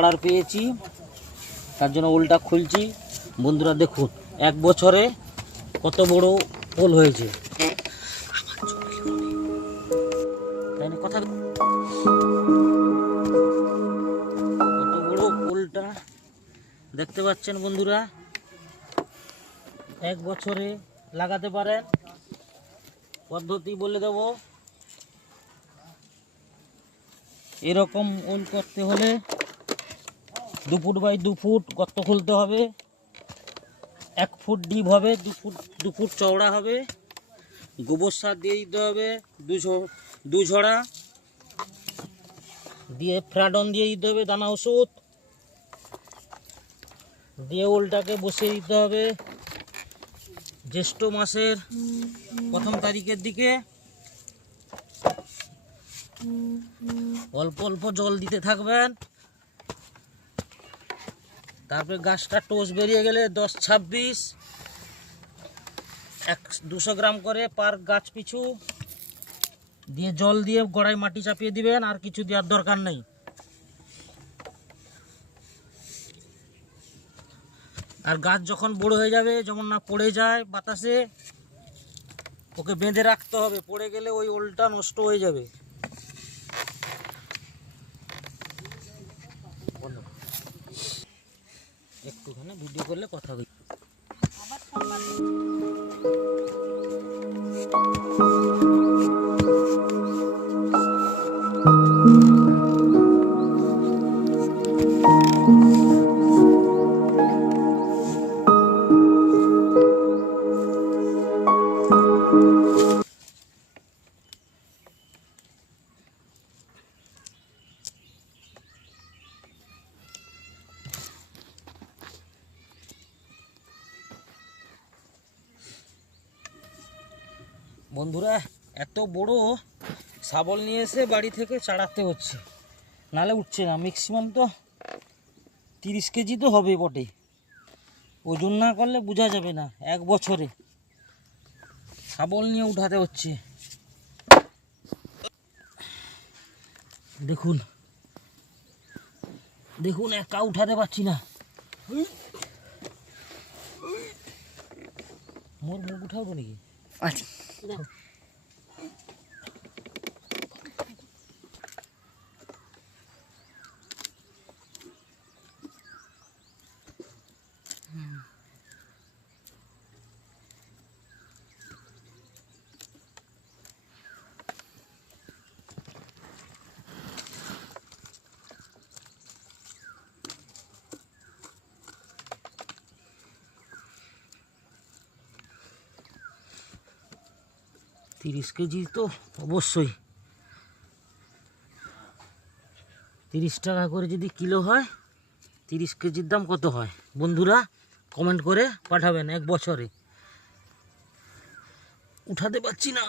অর্ডার পেয়েছি, তার জন্য ওলটা খুলছি। বন্ধুরা দেখুন, 1 বছরে কত বড় ওল হয়েছে। তাই না কথা, কত বড় ওলটা দেখতে পাচ্ছেন বন্ধুরা। 1 বছরে লাগাতে পারেন। পদ্ধতি বলে দেব। এরকম ওল করতে হলে 2 ফুট বাই 2 ফুট গর্ত খুলতে হবে। 1 ফুট ডিপ হবে, 2 ফুট চওড়া হবে। গোবর সার দিয়ে দিতে হবে 2 ঝড়া, দিয়ে ফ্রাডন দিয়ে দিতে হবে, দানা ওষুধ দিয়ে ওলটাকে বসিয়ে দিতে হবে জ্যৈষ্ঠ মাসের 1 তারিখের দিকে। অল্প অল্প জল দিতে থাকবেন। তারপরে গাছটা টোস বেরিয়ে গেলে 10-26 200 গ্রাম করে পার গাছ পিছু দিয়ে জল দিয়ে গোড়ায় মাটি চাপিয়ে দিবেন। আর কিছু দেওয়ার দরকার নেই। আর গাছ যখন বড় হয়ে যাবে, যেমন না পড়ে যায় বাতাসে, ওকে বেঁধে রাখতে হবে। পড়ে গেলে ওই ওলটা নষ্ট হয়ে যাবে। একটুখানি ভিডিও করলে কথা বলি। বন্ধুরা, এত বড় শাবল নিয়ে এসে বাড়ি থেকে চাড়াতে হচ্ছে, নালে উঠছে না। ম্যাক্সিমাম তো 30 কেজি তো হবে বটে। ওজন না করলে বোঝা যাবে না। 1 বছরে শাবল নিয়ে উঠাতে হচ্ছে। দেখুন দেখুন, একা উঠাতে পারছি না। মোর মুখ উঠাবো নাকি? আচ্ছা, 30 কেজি তো অবশ্যই। 30 টাকা করে যদি কিলো হয়, 30 কেজির দাম কত হয় বন্ধুরা কমেন্ট করে পাঠাবেন। 1 বছরে উঠাতে পারছি না।